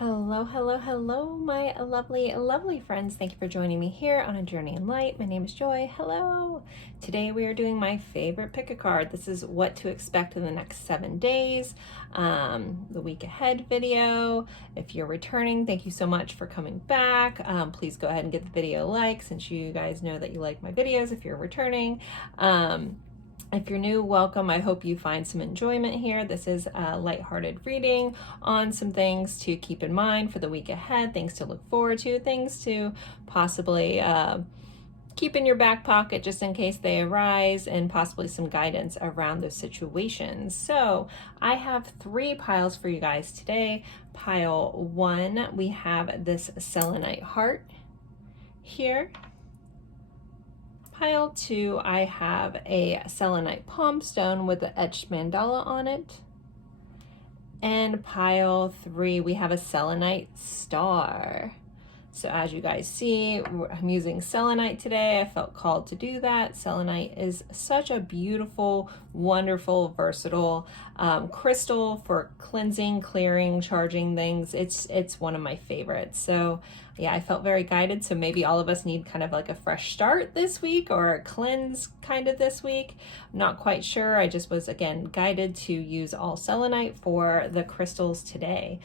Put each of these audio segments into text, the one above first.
Hello, hello, hello, my lovely, lovely friends. Thank you for joining me here on A Journey in Light. My name is Joy. Hello. Today we are doing my favorite pick a card. This is what to expect in the next 7 days, the week ahead video. If you're returning, thank you so much for coming back. Please go ahead and give the video a like since you guys know that you like my videos if you're returning. If you're new, welcome. I hope you find some enjoyment here. This is a lighthearted reading on some things to keep in mind for the week ahead, things to look forward to, things to possibly keep in your back pocket just in case they arise, and possibly some guidance around those situations. So I have 3 piles for you guys today. Pile 1, we have this selenite heart here. Pile 2, I have a selenite palm stone with the etched mandala on it. And pile 3, we have a selenite star. So as you guys see, I'm using selenite today. I felt called to do that. Selenite is such a beautiful, wonderful, versatile crystal for cleansing, clearing, charging things. It's one of my favorites. So yeah, I felt very guided. So maybe all of us need kind of like a fresh start this week, or a cleanse kind of this week. I'm not quite sure. I just was, again, guided to use all selenite for the crystals today.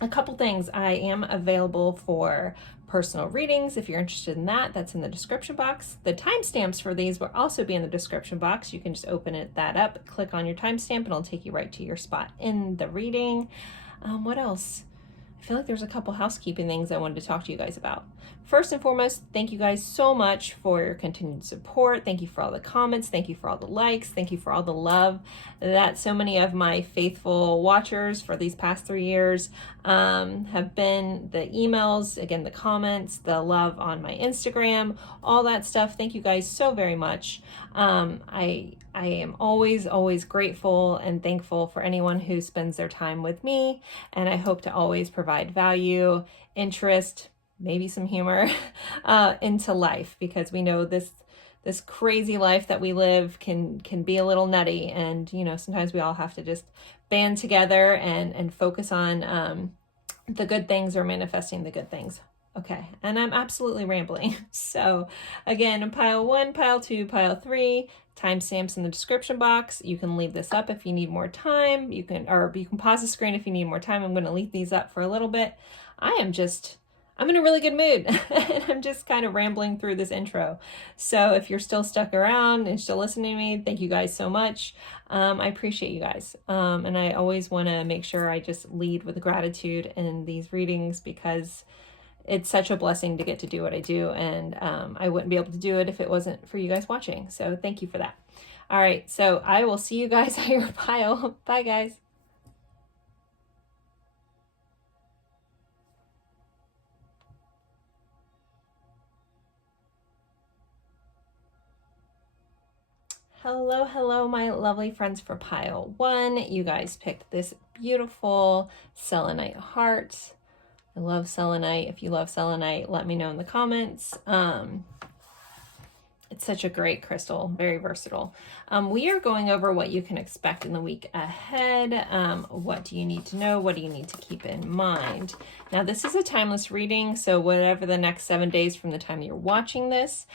A couple things. I am available for personal readings. If you're interested in that, that's in the description box. The timestamps for these will also be in the description box. You can just open that up, click on your timestamp, and it'll take you right to your spot in the reading. What else? I feel like there's a couple housekeeping things I wanted to talk to you guys about. First and foremost, thank you guys so much for your continued support. Thank you for all the comments. Thank you for all the likes. Thank you for all the love that so many of my faithful watchers for these past 3 years have been. The emails, again, the comments, the love on my Instagram, all that stuff. Thank you guys so very much. I am always grateful and thankful for anyone who spends their time with me, and I hope to always provide value, interest, maybe some humor into life, because we know this crazy life that we live can be a little nutty, and you know, sometimes we all have to just band together and focus on the good things, or manifesting the good things. Okay, and I'm absolutely rambling. So again, in pile 1, pile 2, pile 3, timestamps in the description box. You can leave this up if you need more time. You can pause the screen if you need more time. I'm going to leave these up for a little bit. I'm in a really good mood and I'm just kind of rambling through this intro. So if you're still stuck around and still listening to me, thank you guys so much. I appreciate you guys. And I always want to make sure I just lead with gratitude in these readings, because it's such a blessing to get to do what I do, and I wouldn't be able to do it if it wasn't for you guys watching. So thank you for that. All right, so I will see you guys at your pile. Bye, guys. Hello, hello, my lovely friends for pile 1. You guys picked this beautiful selenite heart. I love selenite. If you love selenite, let me know in the comments. It's such a great crystal, very versatile. We are going over what you can expect in the week ahead. What do you need to know? What do you need to keep in mind? Now, this is a timeless reading, so whatever the next 7 days from the time you're watching this,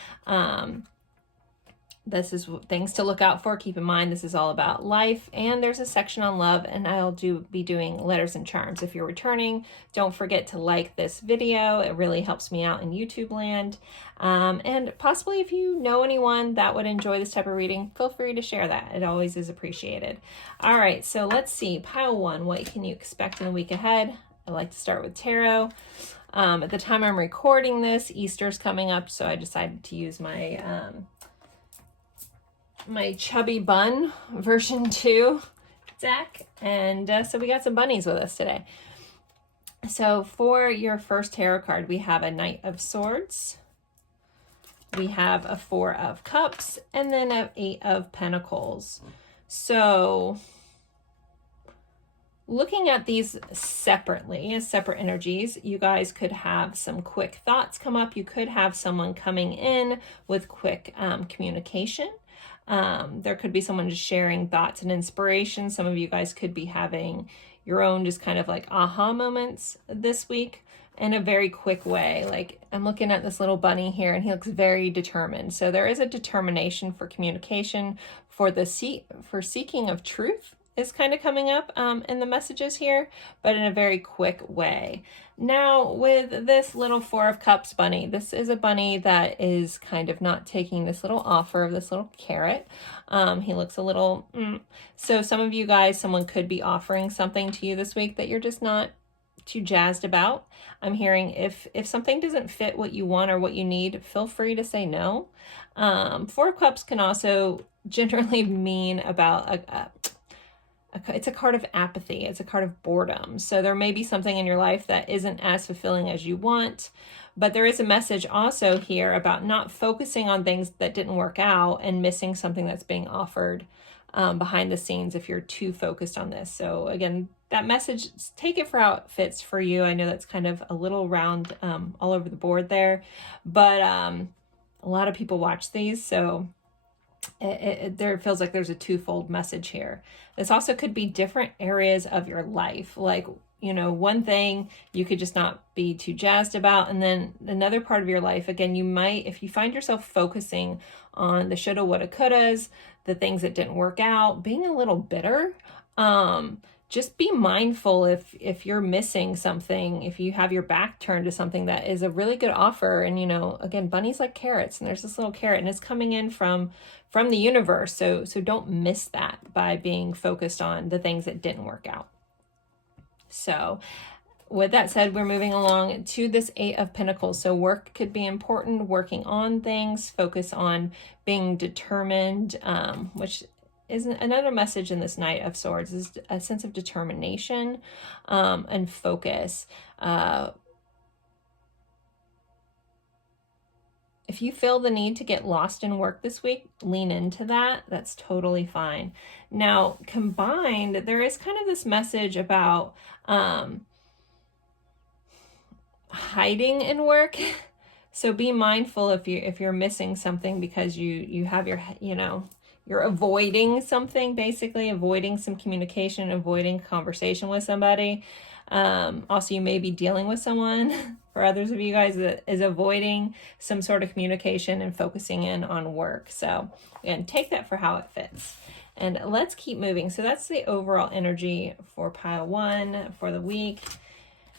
this is things to look out for. Keep in mind, this is all about life, and there's a section on love, and I'll be doing letters and charms. If you're returning, don't forget to like this video. It really helps me out in YouTube land. And possibly if you know anyone that would enjoy this type of reading, feel free to share that. It always is appreciated. All right, so let's see. Pile 1, what can you expect in the week ahead? I like to start with tarot. At the time I'm recording this, Easter's coming up, so I decided to use my my Chubby Bun version 2 deck, and so we got some bunnies with us today. So for your first tarot card, we have a Knight of Swords, we have a 4 of Cups, and then an 8 of Pentacles. So looking at these separately, as separate energies, you guys could have some quick thoughts come up. You could have someone coming in with quick communication. There could be someone just sharing thoughts and inspiration. Some of you guys could be having your own just kind of like aha moments this week in a very quick way. Like I'm looking at this little bunny here and he looks very determined. So there is a determination for communication, for seeking of truth is kind of coming up in the messages here, but in a very quick way. Now with this little Four of Cups bunny, this is a bunny that is kind of not taking this little offer of this little carrot. He looks a little, So some of you guys, someone could be offering something to you this week that you're just not too jazzed about. I'm hearing if something doesn't fit what you want or what you need, feel free to say no. Four of Cups can also generally mean about it's a card of apathy. It's a card of boredom. So there may be something in your life that isn't as fulfilling as you want, but there is a message also here about not focusing on things that didn't work out and missing something that's being offered behind the scenes if you're too focused on this. So again, that message, take it for how it fits for you. I know that's kind of a little round all over the board there, but a lot of people watch these, so there feels like there's a twofold message here. This also could be different areas of your life. Like, you know, one thing you could just not be too jazzed about. And then another part of your life, again, you might, if you find yourself focusing on the shoulda, woulda, couldas, the things that didn't work out, being a little bitter, just be mindful if you're missing something, if you have your back turned to something that is a really good offer. And, you know, again, bunnies like carrots, and there's this little carrot and it's coming in from the universe. So don't miss that by being focused on the things that didn't work out. So with that said, we're moving along to this Eight of Pentacles. So work could be important, working on things, focus on being determined, which is another message in this Knight of Swords, is a sense of determination and focus. If you feel the need to get lost in work this week, lean into that. That's totally fine. Now, combined, there is kind of this message about hiding in work. So be mindful if you're missing something because you have your, you know, you're avoiding something, basically avoiding some communication, avoiding conversation with somebody. Also, you may be dealing with someone, for others of you guys, that is avoiding some sort of communication and focusing in on work. So again, take that for how it fits. And let's keep moving. So that's the overall energy for pile one for the week.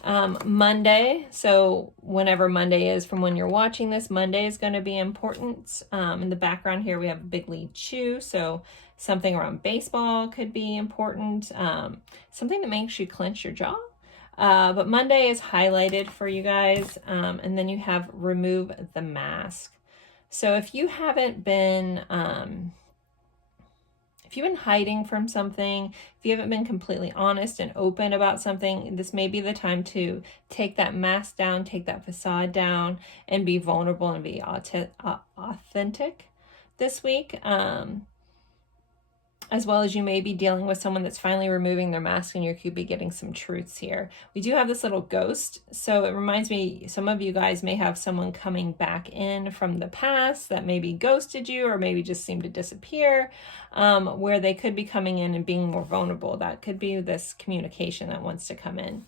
Monday, so whenever Monday is from when you're watching this, Monday is going to be important. In the background here, we have a big lead chew, so something around baseball could be important. Something that makes you clench your jaw. But Monday is highlighted for you guys. And then you have remove the mask. So if you haven't been... if you've been hiding from something, if you haven't been completely honest and open about something, this may be the time to take that mask down, take that facade down, and be vulnerable and be authentic this week. As well as you may be dealing with someone that's finally removing their mask and you could be getting some truths here. We do have this little ghost. So it reminds me, some of you guys may have someone coming back in from the past that maybe ghosted you or maybe just seemed to disappear, where they could be coming in and being more vulnerable. That could be this communication that wants to come in.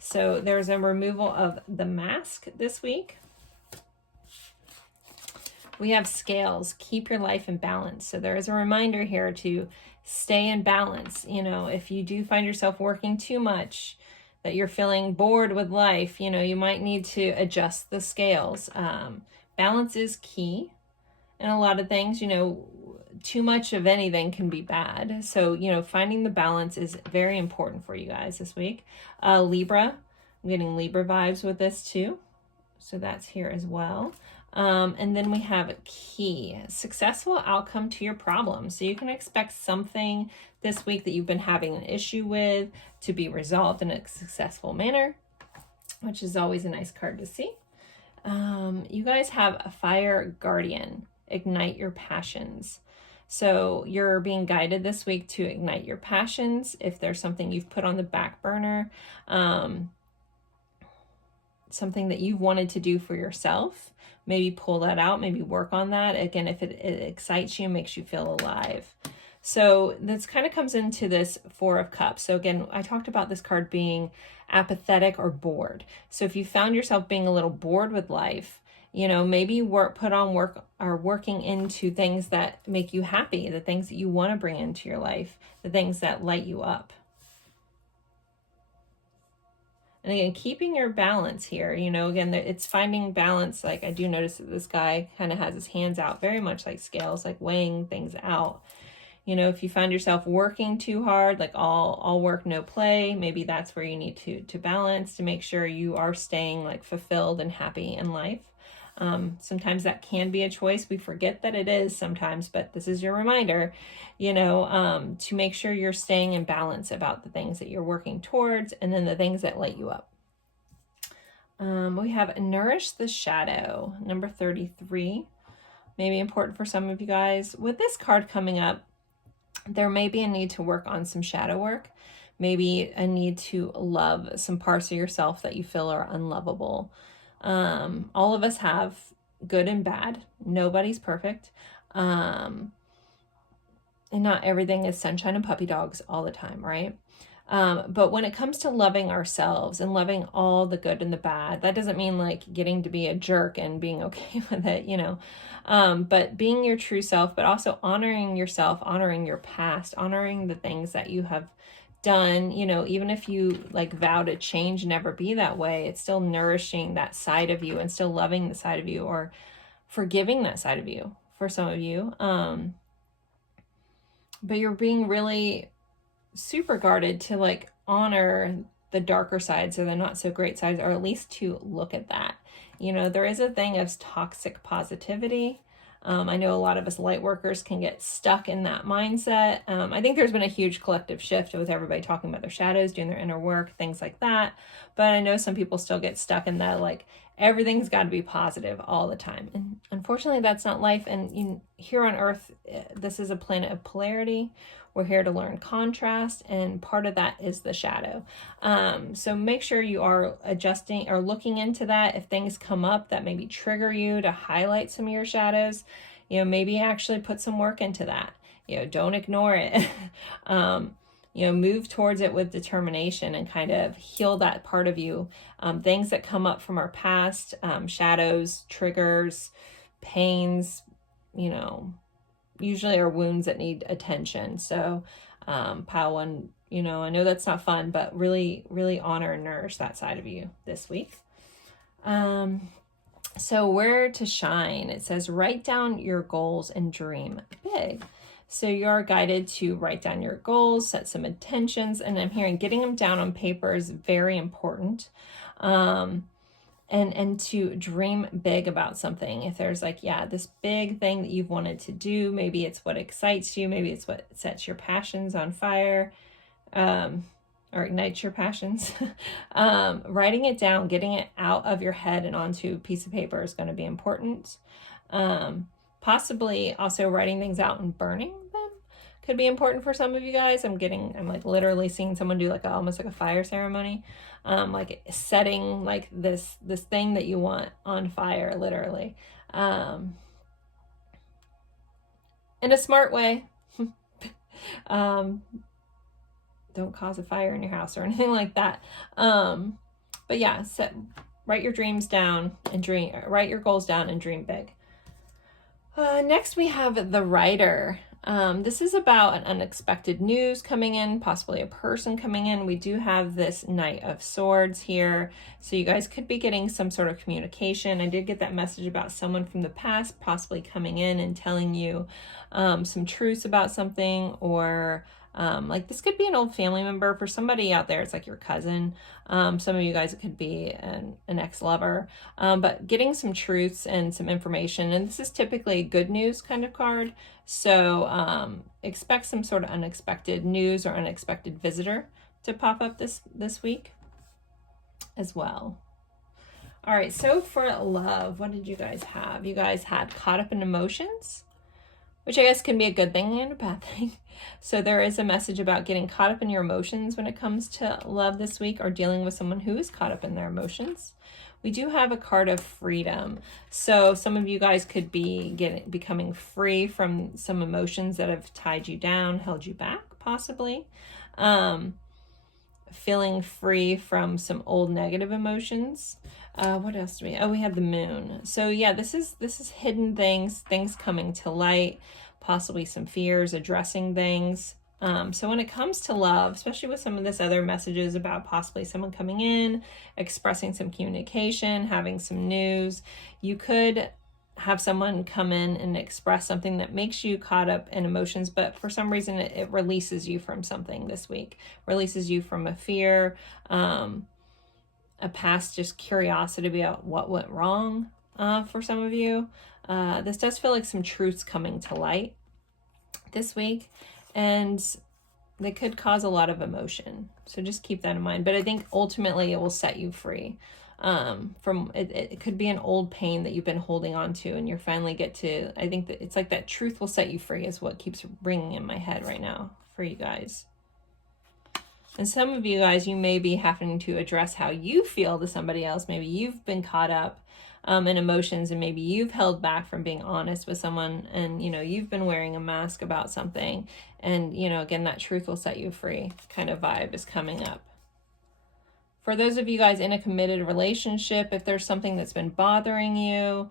So there's a removal of the mask this week. We have scales, keep your life in balance. So there is a reminder here to stay in balance. You know, if you do find yourself working too much, that you're feeling bored with life, you know, you might need to adjust the scales. Balance is key in a lot of things. You know, too much of anything can be bad. So, you know, finding the balance is very important for you guys this week. Libra, I'm getting Libra vibes with this too. So that's here as well. And then we have key, successful outcome to your problem. So you can expect something this week that you've been having an issue with to be resolved in a successful manner, which is always a nice card to see. You guys have a fire guardian, ignite your passions. So you're being guided this week to ignite your passions. If there's something you've put on the back burner, something that you've wanted to do for yourself. Maybe pull that out, maybe work on that. Again, if it excites you, makes you feel alive. So this kind of comes into this Four of Cups. So again, I talked about this card being apathetic or bored. So if you found yourself being a little bored with life, you know, maybe working into things that make you happy, the things that you want to bring into your life, the things that light you up. And again, keeping your balance here, you know, again, it's finding balance. Like I do notice that this guy kind of has his hands out, very much like scales, like weighing things out. You know, if you find yourself working too hard, like all work, no play, maybe that's where you need to balance to make sure you are staying like fulfilled and happy in life. Sometimes that can be a choice. We forget that it is sometimes, but this is your reminder, you know, to make sure you're staying in balance about the things that you're working towards and then the things that light you up. We have Nourish the Shadow, number 33. Maybe important for some of you guys. With this card coming up, there may be a need to work on some shadow work, maybe a need to love some parts of yourself that you feel are unlovable. All of us have good and bad. Nobody's perfect. And not everything is sunshine and puppy dogs all the time, right? But when it comes to loving ourselves and loving all the good and the bad, that doesn't mean like getting to be a jerk and being okay with it, you know, but being your true self, but also honoring yourself, honoring your past, honoring the things that you have done, you know, even if you like vow to change, never be that way, it's still nourishing that side of you and still loving the side of you or forgiving that side of you for some of you. But you're being really super guarded to like honor the darker sides or the not so great sides, or at least to look at that. You know, there is a thing of toxic positivity. I know a lot of us light workers can get stuck in that mindset. I think there's been a huge collective shift with everybody talking about their shadows, doing their inner work, things like that. But I know some people still get stuck in that, like everything's got to be positive all the time. And unfortunately, that's not life. And here on Earth, this is a planet of polarity. We're here to learn contrast, and part of that is the shadow. So make sure you are adjusting or looking into that. If things come up that maybe trigger you to highlight some of your shadows, you know, maybe actually put some work into that. You know, don't ignore it. You know, move towards it with determination and kind of heal that part of you. Things that come up from our past, shadows, triggers, pains, you know, usually are wounds that need attention. So pile one, you know, I know that's not fun, but really, really honor and nourish that side of you this week. So where to shine, it says, write down your goals and dream big. So you're guided to write down your goals, set some intentions, and I'm hearing getting them down on paper is very important. And to dream big about something. If there's like, yeah, this big thing that you've wanted to do, maybe it's what excites you, maybe it's what sets your passions on fire, or ignites your passions. Writing it down, getting it out of your head and onto a piece of paper is going to be important. Possibly also writing things out and burning them could be important for some of you guys. I'm like literally seeing someone do like almost like a fire ceremony, like setting like this thing that you want on fire, literally, in a smart way. Don't cause a fire in your house or anything like that. But yeah, write your dreams down and write your goals down and dream big. Next we have the Writer. This is about an unexpected news coming in, possibly a person coming in. We do have this Knight of Swords here. So you guys could be getting some sort of communication. I did get that message about someone from the past possibly coming in and telling you some truths about something, or like this could be an old family member. For somebody out there, it's like your cousin. Some of you guys, it could be an ex-lover, but getting some truths and some information. And this is typically a good news kind of card. So expect some sort of unexpected news or unexpected visitor to pop up this week as well. All right, so for love, what did you guys have? You guys had caught up in emotions, which I guess can be a good thing and a bad thing. So there is a message about getting caught up in your emotions when it comes to love this week, or dealing with someone who is caught up in their emotions. we do have a card of freedom. So some of you guys could be becoming free from some emotions that have tied you down, held you back, possibly. Feeling free from some old negative emotions. What else do we? Oh, we have the moon. So yeah, this is hidden things coming to light, possibly some fears, addressing things. So when it comes to love, especially with some of this other messages about possibly someone coming in, expressing some communication, having some news, you could have someone come in and express something that makes you caught up in emotions, but for some reason it releases you from something this week, releases you from a fear, a past just curiosity about what went wrong for some of you. This does feel like some truths coming to light this week, and they could cause a lot of emotion. So just keep that in mind. But I think ultimately it will set you free from it. It could be an old pain that you've been holding on to, and you finally get to, I think that it's like that truth will set you free is what keeps ringing in my head right now for you guys. And some of you guys, you may be having to address how you feel to somebody else. Maybe you've been caught up in emotions, and maybe you've held back from being honest with someone, and you've been wearing a mask about something, and again, that truth will set you free kind of vibe is coming up. For those of you guys in a committed relationship, if there's something that's been bothering you,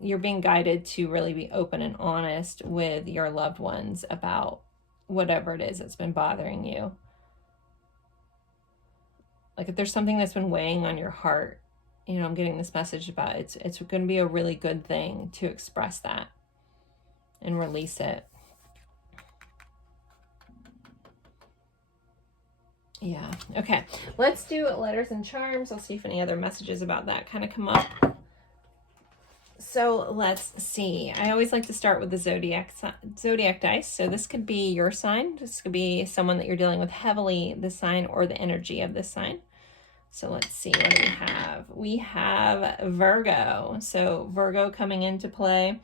you're being guided to really be open and honest with your loved ones about whatever it is that's been bothering you. Like if there's something that's been weighing on your heart, I'm getting this message about it's going to be a really good thing to express that and release it. Yeah. Okay. Let's do letters and charms. I'll see if any other messages about that kind of come up. So let's see. I always like to start with the zodiac dice. So this could be your sign. This could be someone that you're dealing with heavily, the sign or the energy of this sign. So let's see, what do we have? We have Virgo. So Virgo coming into play.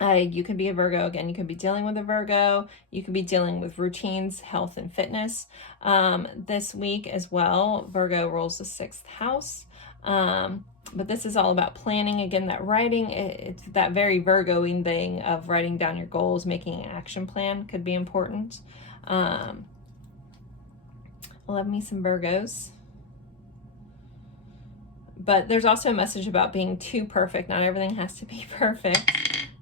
You could be a Virgo. Again, you could be dealing with a Virgo. You could be dealing with routines, health, and fitness. This week as well, Virgo rules the 6th house. But this is all about planning. Again, that writing, it's that very Virgo-ing thing of writing down your goals, making an action plan could be important. Love me some Virgos. But there's also a message about being too perfect. Not everything has to be perfect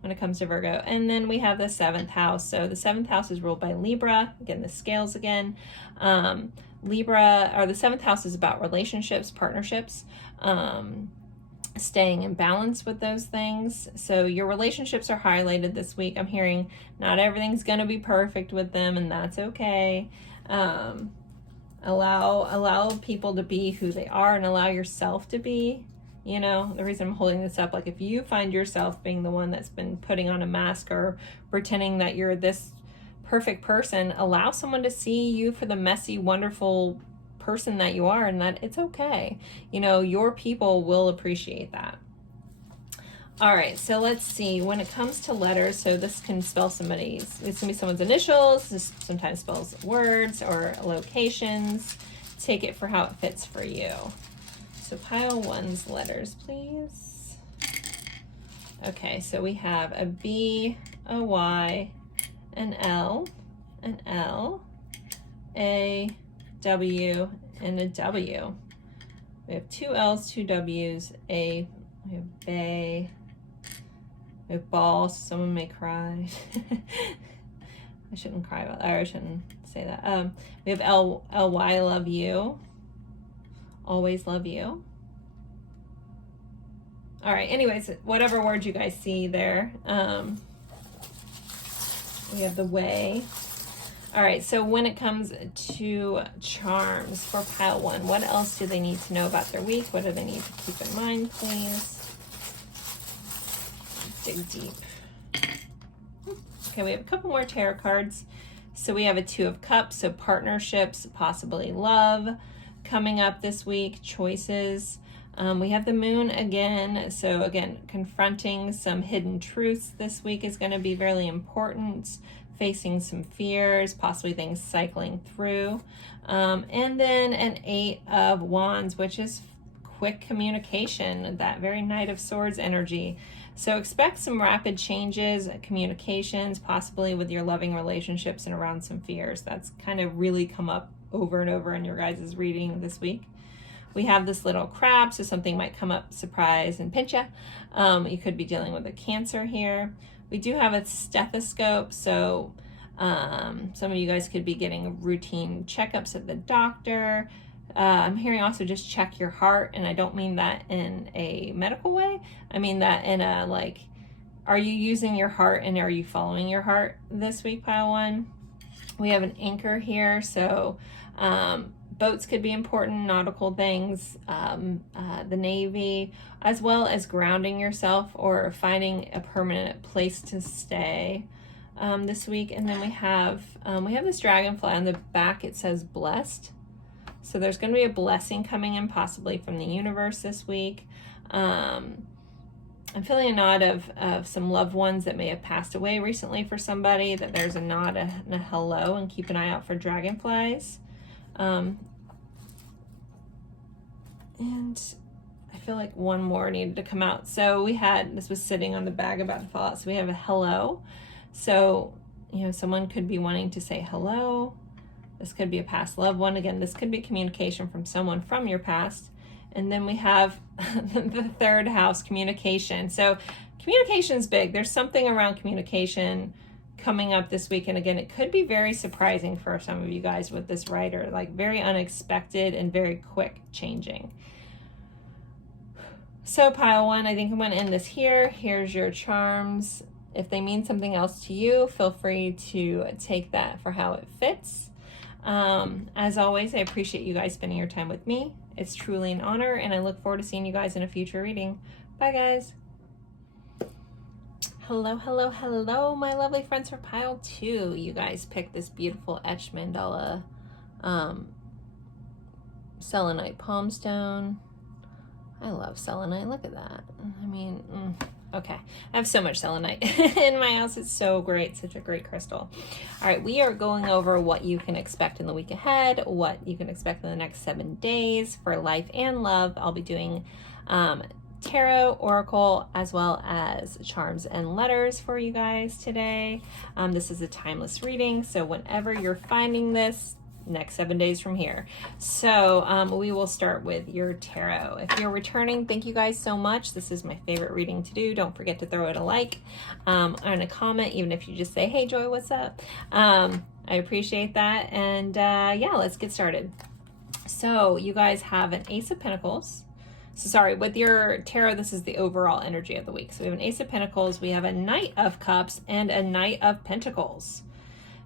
when it comes to Virgo. And then we have the 7th house. So the 7th house is ruled by Libra. Again, the scales again. Libra, or the 7th house is about relationships, partnerships, staying in balance with those things. So your relationships are highlighted this week. I'm hearing not everything's going to be perfect with them, and that's okay. Allow people to be who they are, and allow yourself to be. The reason I'm holding this up, like if you find yourself being the one that's been putting on a mask or pretending that you're this perfect person, allow someone to see you for the messy, wonderful person that you are, and that it's okay. Your people will appreciate that. All right, so let's see. When it comes to letters, so this can spell somebody's, it's gonna be someone's initials. This sometimes spells words or locations. Take it for how it fits for you. So pile 1's letters, please. Okay, so we have a B, a Y, an L, A, W, and a W. We have 2 L's, 2 W's, we have bay, we have ball, so someone may cry. I shouldn't cry about that, or I shouldn't say that. We have L-Y, love you. Always love you. All right, anyways, whatever word you guys see there. We have the way. All right, so when it comes to charms for pile 1, what else do they need to know about their week? What do they need to keep in mind, please? Dig deep. Okay, we have a couple more tarot cards. So we have a 2 of Cups, so partnerships, possibly love coming up this week, choices. We have the moon again. So again, confronting some hidden truths this week is going to be really important. Facing some fears, possibly things cycling through. And then an 8 of Wands, which is quick communication, that very Knight of Swords energy. So expect some rapid changes, communications, possibly with your loving relationships and around some fears. That's kind of really come up over and over in your guys' reading this week. We have this little crab, so something might come up, surprise, and pinch you. You could be dealing with a Cancer here. We do have a stethoscope, so some of you guys could be getting routine checkups at the doctor. I'm hearing also just check your heart, and I don't mean that in a medical way. I mean that in a, like, are you using your heart and are you following your heart this week, pile one? We have an anchor here, so boats could be important, nautical things, the Navy, as well as grounding yourself or finding a permanent place to stay this week. And then we have this dragonfly on the back. It says blessed. So there's going to be a blessing coming in, possibly from the universe this week. I'm feeling a nod of some loved ones that may have passed away recently for somebody, that there's a nod and a hello, and keep an eye out for dragonflies. And I feel like one more needed to come out. So this was sitting on the bag about to fall out. So we have a hello. So, someone could be wanting to say hello. This could be a past loved one. Again, this could be communication from someone from your past. And then we have the third house, communication. So communication is big. There's something around communication coming up this week. And again, it could be very surprising for some of you guys with this writer, like very unexpected and very quick changing. So pile one, I think I'm going to end this here. Here's your charms. If they mean something else to you, feel free to take that for how it fits. As always, I appreciate you guys spending your time with me. It's truly an honor, and I look forward to seeing you guys in a future reading. Bye, guys. Hello, hello, hello, my lovely friends for pile two. You guys picked this beautiful etched mandala selenite palm stone. I love selenite. Look at that. I mean, okay. I have so much selenite in my house. It's so great. Such a great crystal. All right. We are going over what you can expect in the week ahead, what you can expect in the next 7 days for life and love. I'll be doing tarot, oracle, as well as charms and letters for you guys today. This is a timeless reading. So whenever you're finding this, next 7 days from here. So we will start with your tarot. If you're returning, thank you guys so much. This is my favorite reading to do. Don't forget to throw it a like and a comment, even if you just say, hey Joy, what's up? I appreciate that. And yeah, let's get started. So you guys have an Ace of Pentacles. So sorry, with your tarot, this is the overall energy of the week. So we have an Ace of Pentacles, we have a Knight of Cups, and a Knight of Pentacles.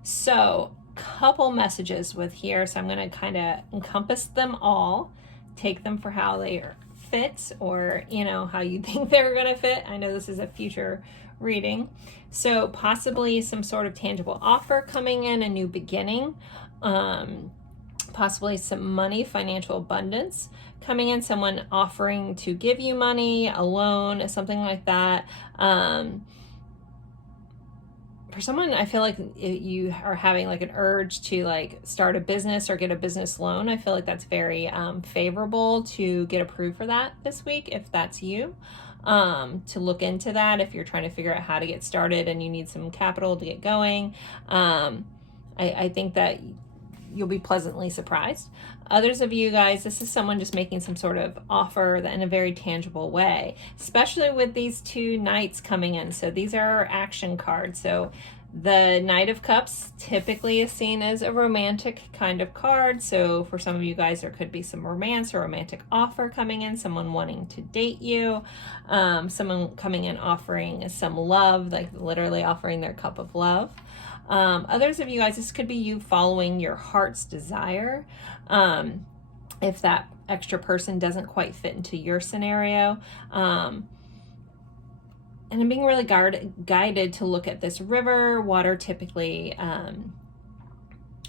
So couple messages with here, so I'm going to kind of encompass them all, take them for how they fit, or how you think they're going to fit. I know this is a future reading, so possibly some sort of tangible offer coming in, a new beginning, possibly some money, financial abundance coming in, someone offering to give you money, a loan, something like that. For someone, I feel like you are having like an urge to like start a business or get a business loan. I feel like that's very favorable to get approved for that this week, if that's you, to look into that if you're trying to figure out how to get started and you need some capital to get going. I think that you'll be pleasantly surprised. Others of you guys, this is someone just making some sort of offer in a very tangible way, especially with these two Knights coming in. So these are our action cards. So the Knight of Cups typically is seen as a romantic kind of card. So for some of you guys, there could be some romance or romantic offer coming in, someone wanting to date you, someone coming in offering some love, like literally offering their cup of love. Others of you guys, this could be you following your heart's desire. If that extra person doesn't quite fit into your scenario. And I'm being really guided to look at this river. Water typically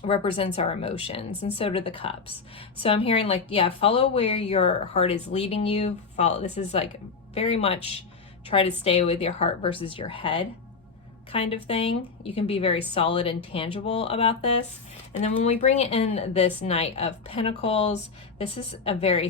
represents our emotions, and so do the cups. So I'm hearing like, yeah, follow where your heart is leading you. Follow. This is like very much try to stay with your heart versus your head kind of thing. You can be very solid and tangible about this. And then when we bring in this Knight of Pentacles, this is a very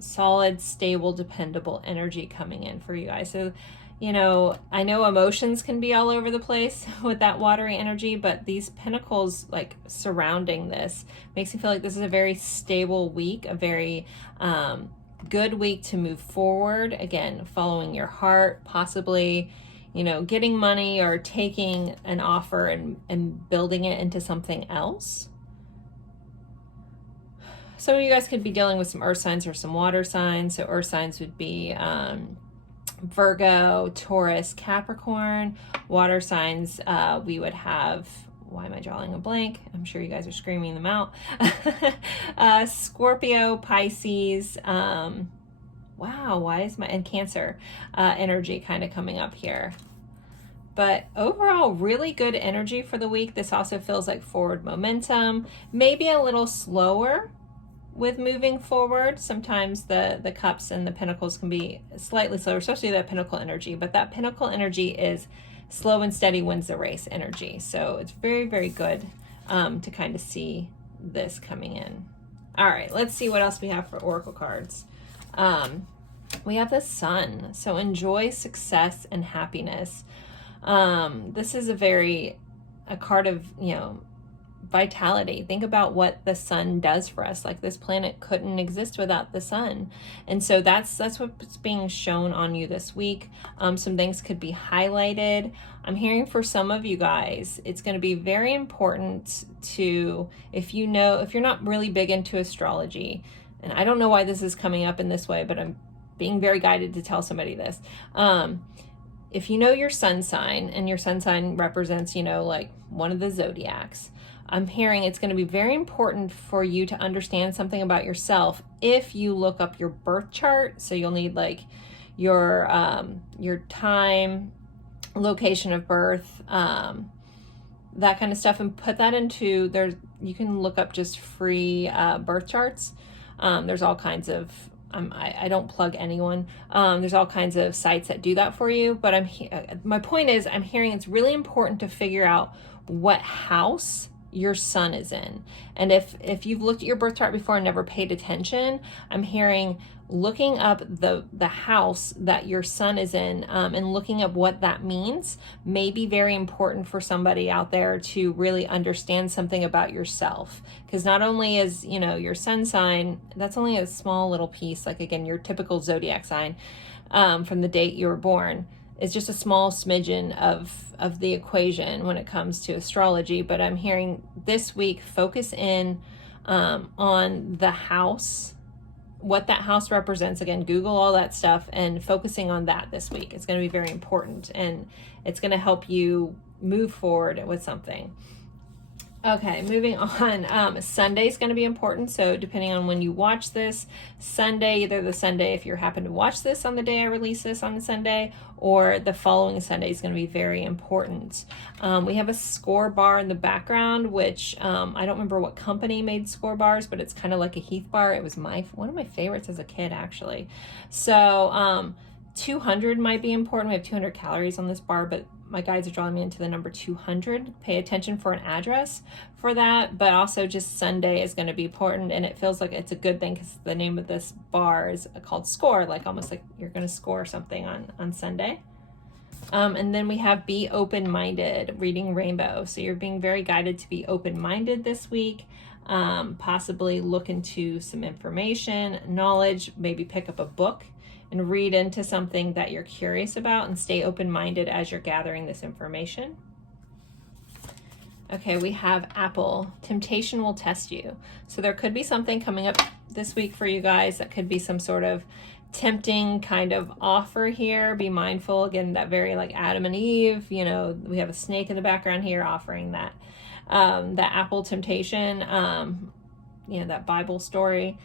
solid, stable, dependable energy coming in for you guys. So, you know, I know emotions can be all over the place with that watery energy, but these pentacles like surrounding this makes me feel like this is a very stable week, a very good week to move forward. Again, following your heart, possibly, you know, getting money or taking an offer and building it into something else. Some of you guys could be dealing with some earth signs or some water signs. So earth signs would be Virgo, Taurus, Capricorn. Water signs, we would have, why am I drawing a blank? I'm sure you guys are screaming them out. Scorpio, Pisces, wow, why is and Cancer energy kind of coming up here. But overall, really good energy for the week. This also feels like forward momentum, maybe a little slower with moving forward. Sometimes the cups and the pentacles can be slightly slower, especially that pinnacle energy, but that pinnacle energy is slow and steady wins the race energy. So it's very, very good to kind of see this coming in. All right, let's see what else we have for oracle cards. We have the Sun. So enjoy success and happiness. This is a card of, you know, vitality. Think about what the sun does for us. Like, this planet couldn't exist without the sun. And so that's what's being shown on you this week. Some things could be highlighted. I'm hearing for some of you guys, it's going to be very important to, if you're not really big into astrology, and I don't know why this is coming up in this way, but I'm being very guided to tell somebody this. If you know your sun sign, and your sun sign represents, you know, like one of the zodiacs, I'm hearing it's going to be very important for you to understand something about yourself if you look up your birth chart. So you'll need like your time, location of birth, that kind of stuff, and put that into you can look up just free birth charts. There's all kinds of, I don't plug anyone. There's all kinds of sites that do that for you. But my point is, I'm hearing it's really important to figure out what house your sun is in. And if you've looked at your birth chart before and never paid attention, I'm hearing looking up the house that your sun is in, and looking up what that means may be very important for somebody out there to really understand something about yourself. Because not only is, you know, your sun sign, that's only a small little piece, like again, your typical zodiac sign from the date you were born is just a small smidgen of the equation when it comes to astrology. But I'm hearing this week, focus in on the house, what that house represents. Again, Google all that stuff and focusing on that this week. It's going to be very important, and it's going to help you move forward with something. Okay, moving on. Sunday is going to be important. So depending on when you watch this, Sunday, either the Sunday, if you happen to watch this on the day I release this on the Sunday, or the following Sunday is going to be very important. We have a score bar in the background, which I don't remember what company made score bars, but it's kind of like a Heath bar. It was one of my favorites as a kid, actually. So 200 might be important. We have 200 calories on this bar, but my guides are drawing me into the number 200. Pay attention for an address for that, but also just Sunday is going to be important, and it feels like it's a good thing because the name of this bar is called Score, like almost like you're going to score something on Sunday. And then we have be open-minded, reading rainbow. So you're being very guided to be open-minded this week, possibly look into some information, knowledge, maybe pick up a book and read into something that you're curious about, and stay open-minded as you're gathering this information. Okay, we have Apple. Temptation will test you. So there could be something coming up this week for you guys that could be some sort of tempting kind of offer here. Be mindful, again, that very like Adam and Eve, you know, we have a snake in the background here offering that apple temptation, you know, that Bible story.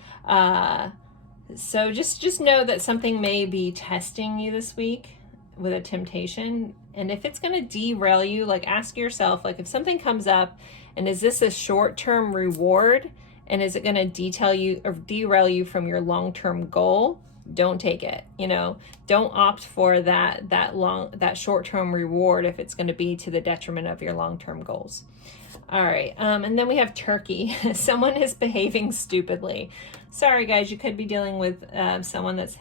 So just know that something may be testing you this week with a temptation. And if it's going to derail you, like ask yourself, like if something comes up, and is this a short-term reward, and is it going to derail you from your long-term goal? Don't take it. You know, don't opt for that short-term reward if it's going to be to the detriment of your long-term goals. All right, and then we have Turkey. Someone is behaving stupidly. Sorry, guys, you could be dealing with someone that's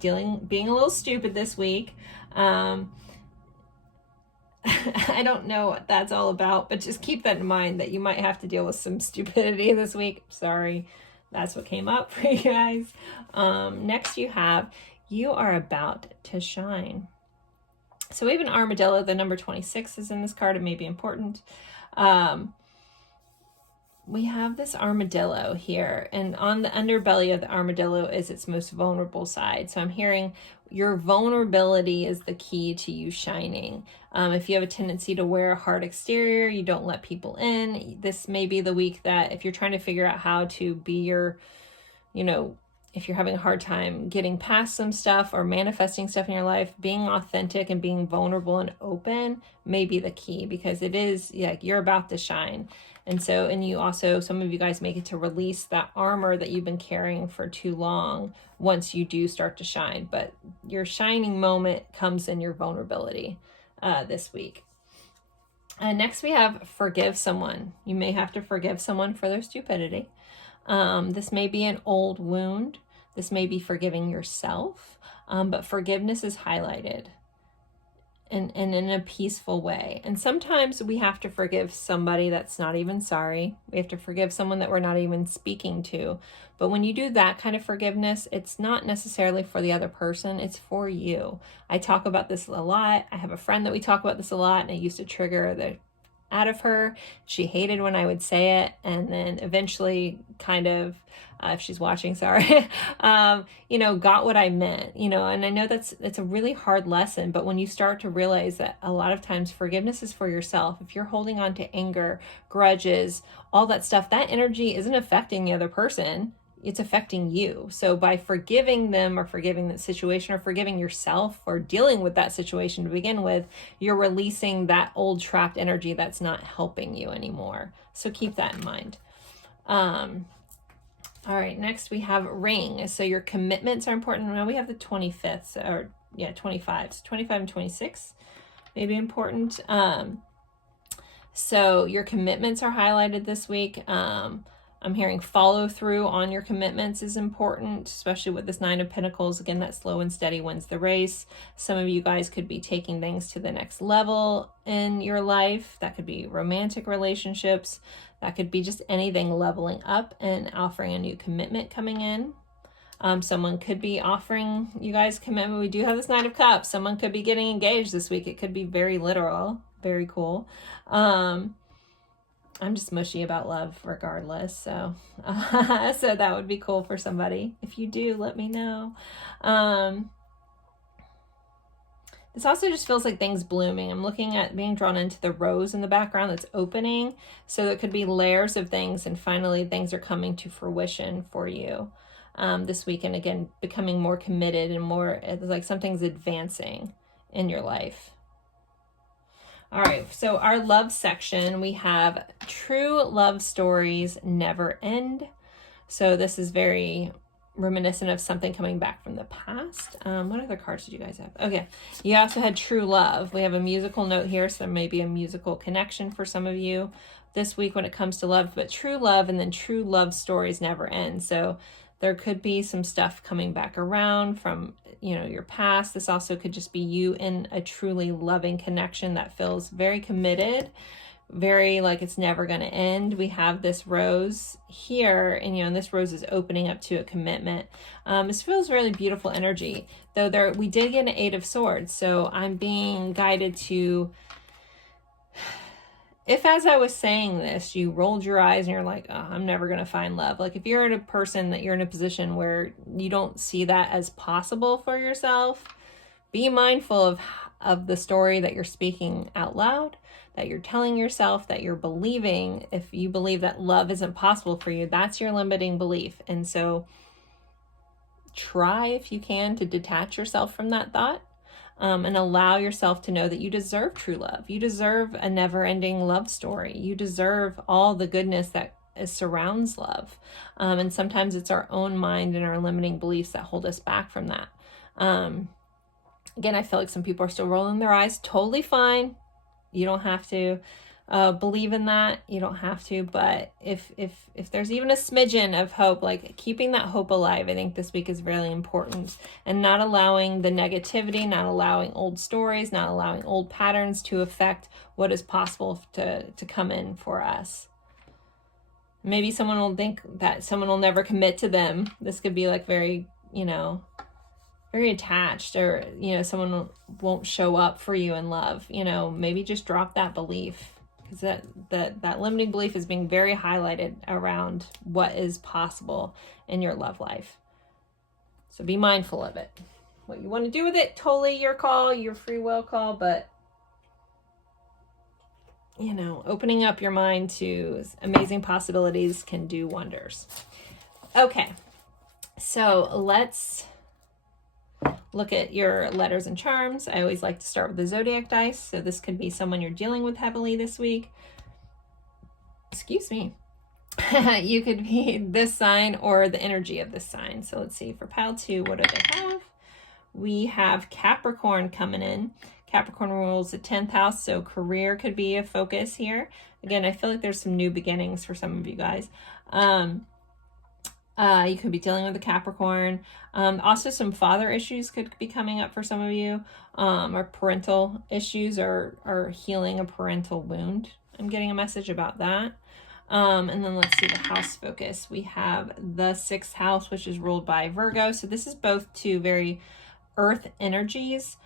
being a little stupid this week. I don't know what that's all about, but just keep that in mind that you might have to deal with some stupidity this week. Sorry, that's what came up for you guys. Next you are about to shine. So we have an armadillo. The number 26 is in this card. It may be important. We have this armadillo here, and on the underbelly of the armadillo is its most vulnerable side. So I'm hearing your vulnerability is the key to you shining. If you have a tendency to wear a hard exterior, you don't let people in, this may be the week that if you're trying to figure out how to be your, if you're having a hard time getting past some stuff or manifesting stuff in your life, being authentic and being vulnerable and open may be the key, because it is, you're about to shine. And you also, some of you guys may get to release that armor that you've been carrying for too long once you do start to shine. But your shining moment comes in your vulnerability this week. Next we have forgive someone. You may have to forgive someone for their stupidity. This may be an old wound. This may be forgiving yourself, but forgiveness is highlighted and in a peaceful way. And sometimes we have to forgive somebody that's not even sorry. We have to forgive someone that we're not even speaking to. But when you do that kind of forgiveness, it's not necessarily for the other person, it's for you. I talk about this a lot. I have a friend that we talk about this a lot, and it used to trigger the out of her. She hated when I would say it, and then eventually kind of, if she's watching, sorry, got what I meant, and I know it's a really hard lesson, but when you start to realize that a lot of times forgiveness is for yourself. If you're holding on to anger, grudges, all that stuff, that energy isn't affecting the other person. It's affecting you. So by forgiving them, or forgiving that situation, or forgiving yourself for dealing with that situation to begin with, you're releasing that old trapped energy that's not helping you anymore. So keep that in mind. All right, next we have ring. So your commitments are important. Now we have the 25th, or 25. So 25 and 26 may be important. So your commitments are highlighted this week. I'm hearing follow through on your commitments is important, especially with this 9 of Pentacles. Again, that slow and steady wins the race. Some of you guys could be taking things to the next level in your life. That could be romantic relationships. That could be just anything leveling up and offering a new commitment coming in. Someone could be offering you guys commitment. We do have this 9 of Cups. Someone could be getting engaged this week. It could be very literal, very cool. I'm just mushy about love regardless. So, so that would be cool for somebody. If you do, let me know. This also just feels like things blooming. I'm looking at being drawn into the rose in the background that's opening. So it could be layers of things, and finally things are coming to fruition for you this week. And again, becoming more committed and more, it's like something's advancing in your life. All right, so our love section, we have true love stories never end. So this is very reminiscent of something coming back from the past. What other cards did you guys have? Okay, you also had true love. We have a musical note here, so there may be a musical connection for some of you this week when it comes to love, but true love and then true love stories never end. So there could be some stuff coming back around from, your past. This also could just be you in a truly loving connection that feels very committed, very like it's never going to end. We have this rose here, and this rose is opening up to a commitment. This feels really beautiful energy, though we did get an 8 of Swords. So I'm being guided to, if as I was saying this, you rolled your eyes and you're like, oh, I'm never going to find love. Like if you're in a person that you're in a position where you don't see that as possible for yourself, be mindful of the story that you're speaking out loud, that you're telling yourself, that you're believing. If you believe that love isn't possible for you, that's your limiting belief. And so try, if you can, to detach yourself from that thought. And allow yourself to know that you deserve true love. You deserve a never-ending love story. You deserve all the goodness that surrounds love. And sometimes it's our own mind and our limiting beliefs that hold us back from that. Again, I feel like some people are still rolling their eyes. Totally fine. You don't have to. believe in that. You don't have to, but if there's even a smidgen of hope, like keeping that hope alive, I think this week is really important, and not allowing the negativity, not allowing old stories, not allowing old patterns to affect what is possible to come in for us. Maybe someone will think that someone will never commit to them. This could be like very, very attached, or, someone won't show up for you in love. Maybe just drop that belief, because that limiting belief is being very highlighted around what is possible in your love life. So be mindful of it. What you want to do with it, totally your call, your free will call, but opening up your mind to amazing possibilities can do wonders. Okay, so let's look at your letters and charms. I always like to start with the zodiac dice. So this could be someone you're dealing with heavily this week. Excuse me. You could be this sign or the energy of this sign. So let's see, for pile 2, what do they have? We have Capricorn coming in. Capricorn rules the 10th house, so career could be a focus here. Again, I feel like there's some new beginnings for some of you guys. You could be dealing with a Capricorn. Also, some father issues could be coming up for some of you, or parental issues, or healing a parental wound. I'm getting a message about that. And then let's see the house focus. We have the 6th house, which is ruled by Virgo. So this is both two very earth energies.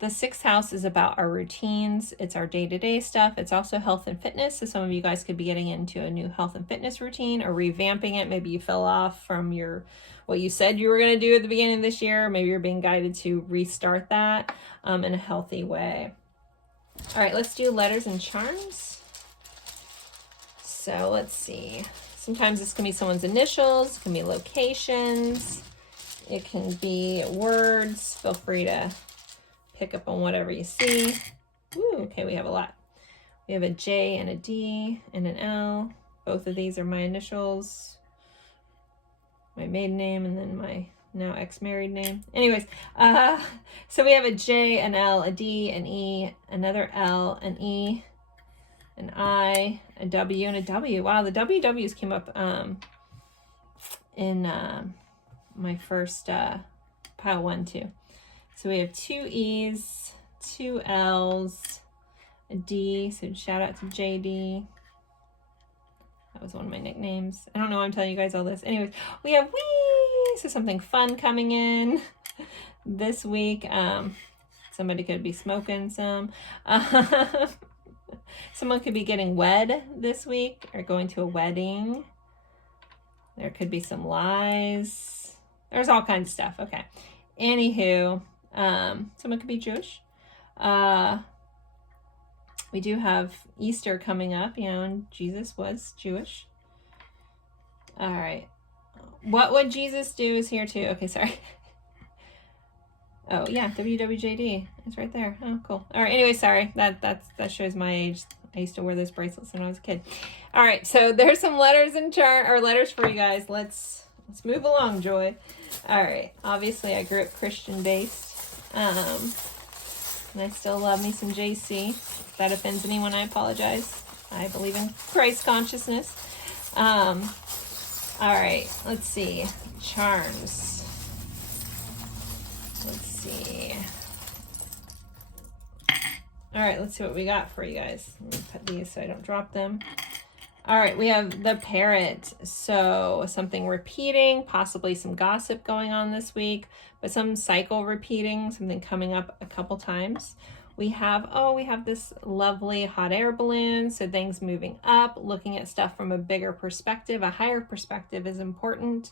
The 6th house is about our routines. It's our day-to-day stuff. It's also health and fitness. So some of you guys could be getting into a new health and fitness routine, or revamping it. Maybe you fell off from what you said you were going to do at the beginning of this year. Maybe you're being guided to restart that in a healthy way. All right, let's do letters and charms. So let's see. Sometimes this can be someone's initials. It can be locations. It can be words. Feel free to pick up on whatever you see. Ooh, okay, we have a lot. We have a J and a D and an L. Both of these are my initials. My maiden name, and then my now ex-married name. Anyways, so we have a J, an L, a D, an E, another L, an E, an I, a W, and a W. Wow, the WWs came up in my first pile 1 too. So we have 2 E's, 2 L's, a D. So shout out to JD. That was one of my nicknames. I don't know why I'm telling you guys all this. Anyways, we have wee. So something fun coming in this week. Somebody could be smoking some. Someone could be getting wed this week, or going to a wedding. There could be some lies. There's all kinds of stuff. Okay. Anywho, someone could be Jewish. We do have Easter coming up, and Jesus was Jewish. All right. What would Jesus do is here too. Okay, sorry. Oh yeah, WWJD. It's right there. Oh, cool. All right. Anyway, sorry. That shows my age. I used to wear those bracelets when I was a kid. All right. So there's some letters and letters for you guys. Let's move along, Joy. All right. Obviously, I grew up Christian based, and I still love me some JC. If that offends anyone, I apologize. I believe in Christ consciousness. All right. Let's see. Charms. Let's see. All right, let's see what we got for you guys. Let me put these so I don't drop them. All right, we have the parrot. So something repeating, possibly some gossip going on this week, but some cycle repeating, something coming up a couple times. We have this lovely hot air balloon. So things moving up, looking at stuff from a bigger perspective. A higher perspective is important.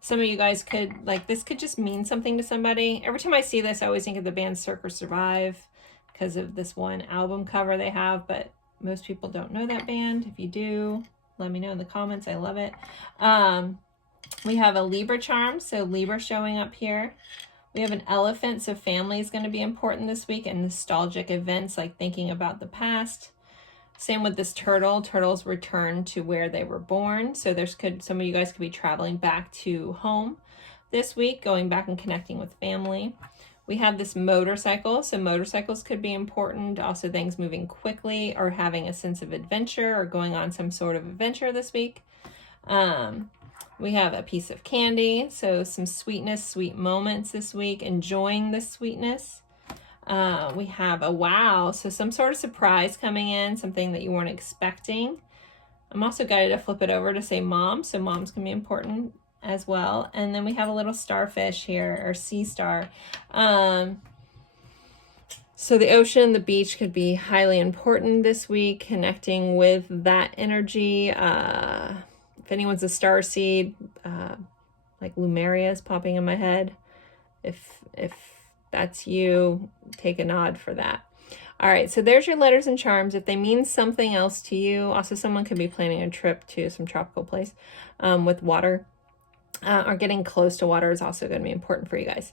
Some of you guys could, this could just mean something to somebody. Every time I see this, I always think of the band Cirque or Survive because of this one album cover they have, but most people don't know that band. If you do, let me know in the comments. I love it. We have a Libra charm, so Libra showing up here. We have an elephant, so family is going to be important this week, and nostalgic events like thinking about the past. Same with this turtle. Turtles return to where they were born. So some of you guys could be traveling back to home this week, going back and connecting with family. We have this motorcycle, so motorcycles could be important. Also things moving quickly or having a sense of adventure or going on some sort of adventure this week. We have a piece of candy, so some sweetness, sweet moments this week, enjoying the sweetness. We have a wow, so some sort of surprise coming in, something that you weren't expecting. I'm also guided to flip it over to say mom, so mom's can be important as well. And then we have a little starfish here, or sea star. So the ocean, the beach could be highly important this week, connecting with that energy. If anyone's a starseed, like Lumeria is popping in my head. If that's you, take a nod for that. All right, so there's your letters and charms. If they mean something else to you, also someone could be planning a trip to some tropical place with water, or getting close to water is also going to be important for you guys.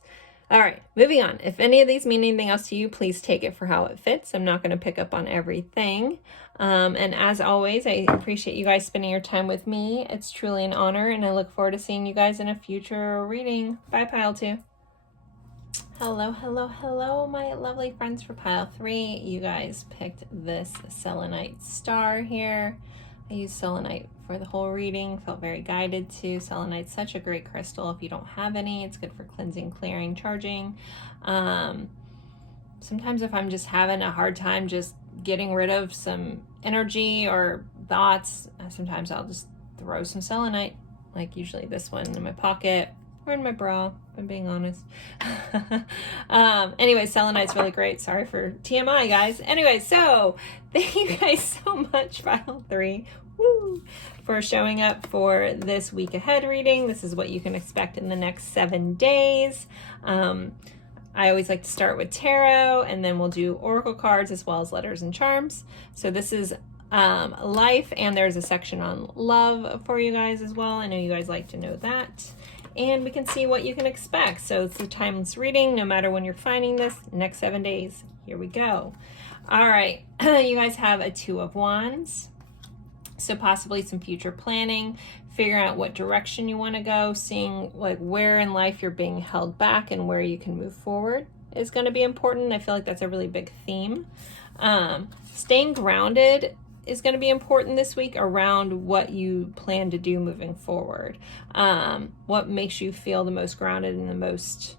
All right, moving on. If any of these mean anything else to you, please take it for how it fits. I'm not going to pick up on everything. And as always, I appreciate you guys spending your time with me. It's truly an honor, and I look forward to seeing you guys in a future reading. Bye, Pile 2. Hello, hello, hello, my lovely friends for Pile 3. You guys picked this selenite star here. I used selenite for the whole reading, felt very guided to. Selenite's such a great crystal. If you don't have any, it's good for cleansing, clearing, charging. Sometimes if I'm just having a hard time just getting rid of some energy or thoughts, sometimes I'll just throw some selenite, like usually this one in my pocket or in my bra, if I'm being honest. Anyway, selenite's really great. Sorry for TMI, guys. Anyway, so thank you guys so much, Pile 3. Woo! For showing up for this week ahead reading. This is what you can expect in the next 7 days. I always like to start with tarot, and then we'll do oracle cards as well as letters and charms. So this is life, and there's a section on love for you guys as well. I know you guys like to know that. And we can see what you can expect. So it's a timeless reading, no matter when you're finding this, next 7 days. Here we go. All right, you guys have a 2 of Wands. So possibly some future planning, figuring out what direction you want to go, seeing like where in life you're being held back and where you can move forward is going to be important. I feel like that's a really big theme. Staying grounded is going to be important this week around what you plan to do moving forward. What makes you feel the most grounded and the most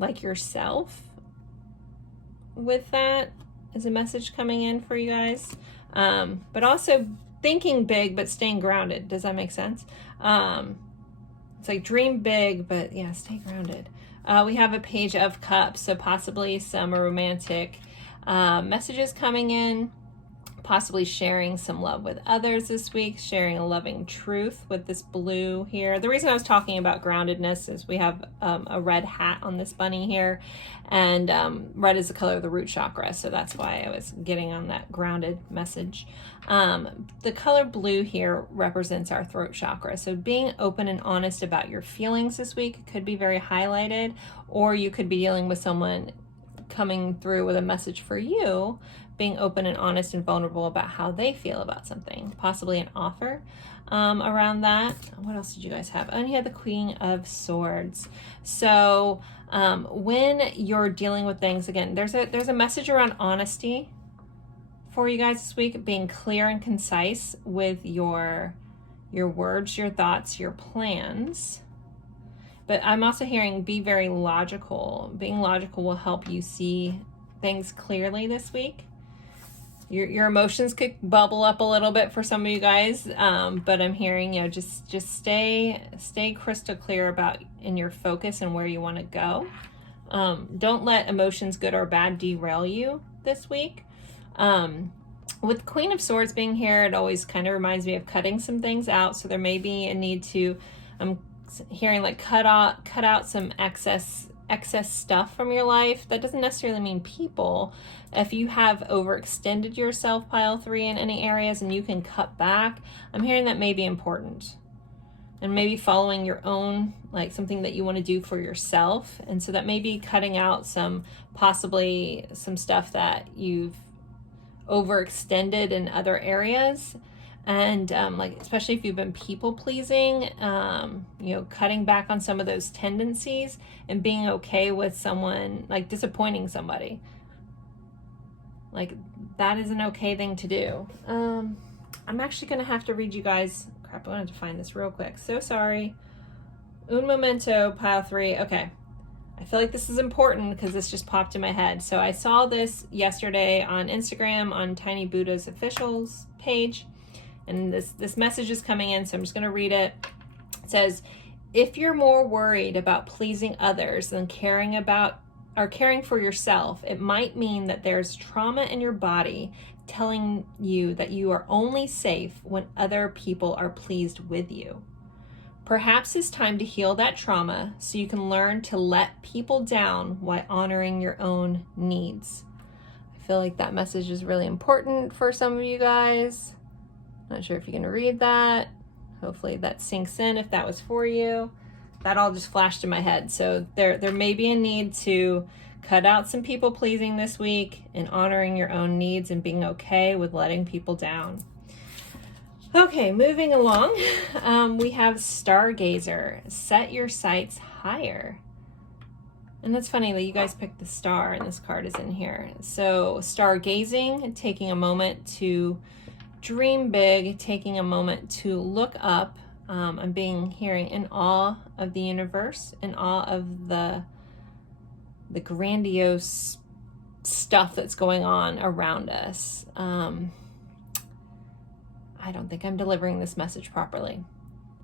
like yourself. With that is a message coming in for you guys. But also thinking big, but staying grounded. Does that make sense? It's like dream big, but yeah, stay grounded. We have a Page of Cups, so possibly some romantic messages coming in, possibly sharing some love with others this week, sharing a loving truth with this blue here. The reason I was talking about groundedness is we have a red hat on this bunny here, and red is the color of the root chakra, so that's why I was getting on that grounded message. The color blue here represents our throat chakra, so being open and honest about your feelings this week could be very highlighted, or you could be dealing with someone coming through with a message for you, being open and honest and vulnerable about how they feel about something, possibly an offer around that. What else did you guys have? Oh, and you had the Queen of Swords. So when you're dealing with things, again, there's a message around honesty for you guys this week, being clear and concise with your words, your thoughts, your plans. But I'm also hearing be very logical. Being logical will help you see things clearly this week. Your emotions could bubble up a little bit for some of you guys, but I'm hearing, just stay crystal clear about in your focus and where you want to go. Don't let emotions, good or bad, derail you this week. With Queen of Swords being here, it always kind of reminds me of cutting some things out. So there may be a need to, I'm hearing like cut out some excess stuff from your life. That doesn't necessarily mean people. If you have overextended yourself, Pile 3, in any areas and you can cut back, I'm hearing that may be important. And maybe following your own, like something that you want to do for yourself. And so that may be cutting out possibly some stuff that you've overextended in other areas. And like, especially if you've been people pleasing, you know, cutting back on some of those tendencies and being okay with someone, like disappointing somebody. Like, that is an okay thing to do. I'm actually going to have to read you guys. Crap, I wanted to find this real quick. So sorry. Un momento, pile 3. Okay. I feel like this is important because this just popped in my head. So I saw this yesterday on Instagram on Tiny Buddha's officials page. And this message is coming in, so I'm just going to read it. It says, if you're more worried about pleasing others than caring for yourself, it might mean that there's trauma in your body telling you that you are only safe when other people are pleased with you. Perhaps it's time to heal that trauma so you can learn to let people down while honoring your own needs. I feel like that message is really important for some of you guys. Not sure if you can read that. Hopefully that sinks in if that was for you. That all just flashed in my head. So there may be a need to cut out some people pleasing this week and honoring your own needs and being okay with letting people down. Okay, moving along. We have Stargazer. Set your sights higher. And that's funny that you guys picked the star and this card is in here. So stargazing, taking a moment to dream big, taking a moment to look up. I'm hearing in awe of the universe, in awe of the grandiose stuff that's going on around us. I don't think I'm delivering this message properly.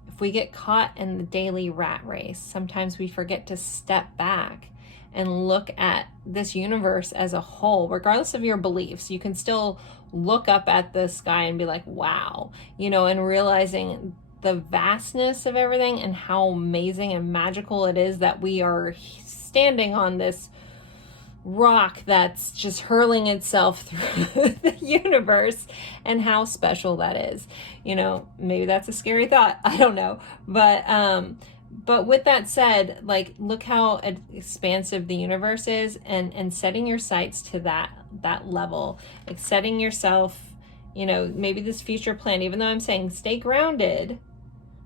If we get caught in the daily rat race, sometimes we forget to step back and look at this universe as a whole, regardless of your beliefs. You can still look up at the sky and be like, wow, you know, and realizing the vastness of everything and how amazing and magical it is that we are standing on this rock that's just hurling itself through the universe, and how special that is. You know, maybe that's a scary thought, I don't know, but with that said, like, look how expansive the universe is, and setting your sights to that level, like setting yourself, you know, maybe this future plan, even though I'm saying stay grounded,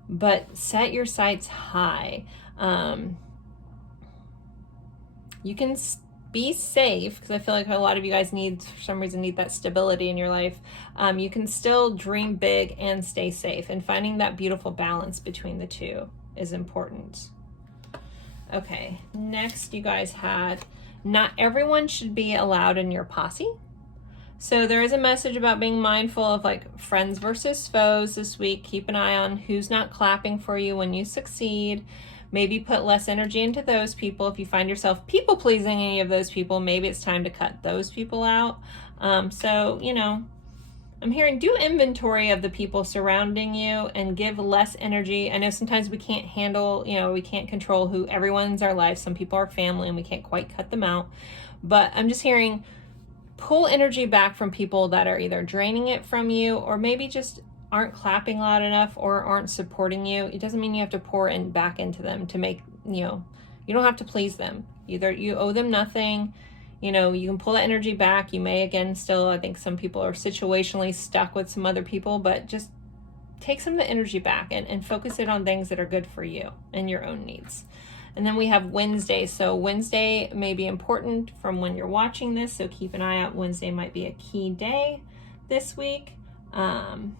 but set your sights high. You can be safe, because I feel like a lot of you guys for some reason need that stability in your life. You can still dream big and stay safe, and finding that beautiful balance between the two is important. Okay, next you guys had, not everyone should be allowed in your posse. So there is a message about being mindful of like friends versus foes this week. Keep an eye on who's not clapping for you when you succeed. Maybe put less energy into those people. If you find yourself people pleasing any of those people, maybe it's time to cut those people out. So, you know, I'm hearing do inventory of the people surrounding you and give less energy. I know sometimes we can't handle, you know, we can't control who everyone's our life. Some people are family and we can't quite cut them out. But I'm just hearing pull energy back from people that are either draining it from you, or maybe just aren't clapping loud enough or aren't supporting you. It doesn't mean you have to pour in back into them to make, you know, you don't have to please them. Either you owe them nothing. You know, you can pull that energy back. You may, again, still, I think some people are situationally stuck with some other people, but just take some of the energy back and focus it on things that are good for you and your own needs. And then we have Wednesday. So Wednesday may be important from when you're watching this, so keep an eye out. Wednesday might be a key day this week. I'm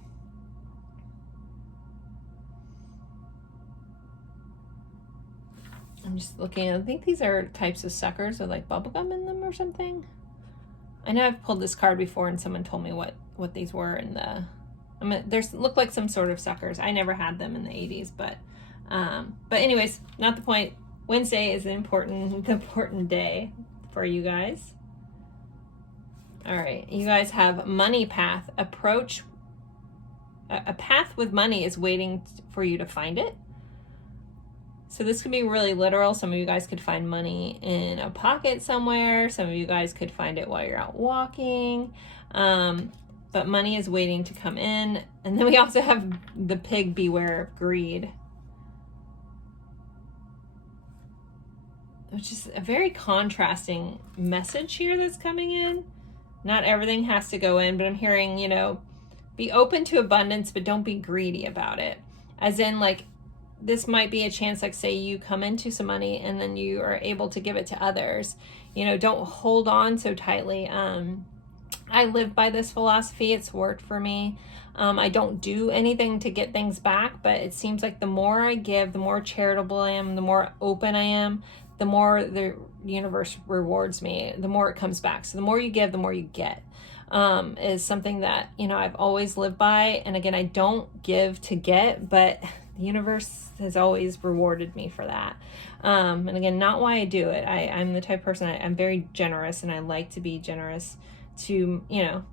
just looking, I think these are types of suckers with like bubblegum in them or something. I know I've pulled this card before and someone told me what these were in there's look like some sort of suckers. I never had them in the 80s, but anyways, not the point. Wednesday is an important day for you guys. All right, you guys have money path. Approach a path with money is waiting for you to find it. So this could be really literal. Some of you guys could find money in a pocket somewhere. Some of you guys could find it while you're out walking. But money is waiting to come in. And then we also have the pig, beware of greed, which is a very contrasting message here that's coming in. Not everything has to go in, but I'm hearing, you know, be open to abundance, but don't be greedy about it. As in, like, this might be a chance, like, say you come into some money and then you are able to give it to others. You know, don't hold on so tightly. I live by this philosophy. It's worked for me. I don't do anything to get things back, but it seems like the more I give, the more charitable I am, the more open I am, the more the universe rewards me, the more it comes back. So the more you give, the more you get, is something that, you know, I've always lived by. And again, I don't give to get, but the universe has always rewarded me for that. And again, not why I do it. I'm the type of person, I'm very generous, and I like to be generous to, you know,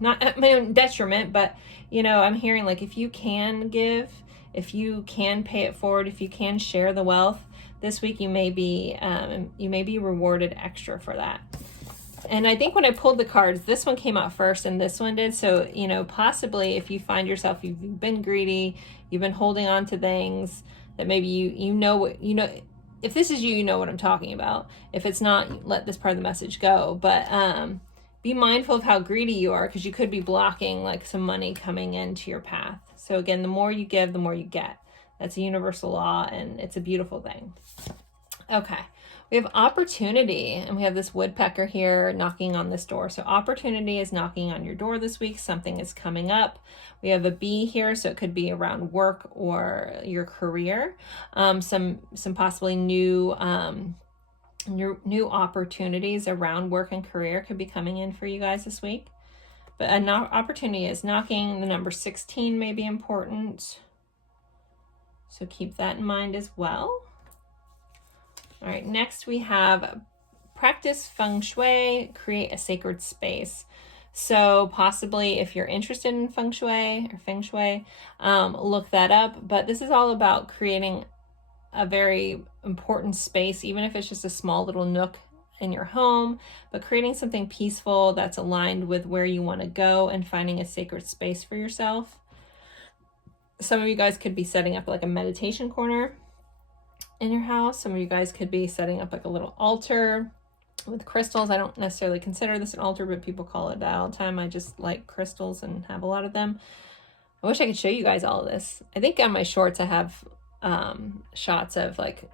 not at my own detriment, but, you know, I'm hearing, like, if you can give, if you can pay it forward, if you can share the wealth this week, you may be rewarded extra for that. And I think when I pulled the cards, this one came out first and this one did. So, you know, possibly if you find yourself, you've been greedy, you've been holding on to things that maybe you know, if this is you, you know what I'm talking about. If it's not, let this part of the message go. But be mindful of how greedy you are, because you could be blocking, like, some money coming into your path. So again, the more you give, the more you get. That's a universal law, and it's a beautiful thing. Okay, we have opportunity, and we have this woodpecker here knocking on this door. So opportunity is knocking on your door this week. Something is coming up. We have a bee here, so it could be around work or your career. Some possibly new opportunities around work and career could be coming in for you guys this week. But an opportunity is knocking. The number 16 may be important, so keep that in mind as well. All right, next we have practice feng shui, create a sacred space. So possibly if you're interested in feng shui, look that up. But this is all about creating a very important space, even if it's just a small little nook in your home, but creating something peaceful that's aligned with where you want to go and finding a sacred space for yourself. Some of you guys could be setting up like a meditation corner in your house. Some of you guys could be setting up like a little altar with crystals. I don't necessarily consider this an altar, but people call it that all the time. I just like crystals and have a lot of them. I wish I could show you guys all of this. I think on my shorts I have shots of like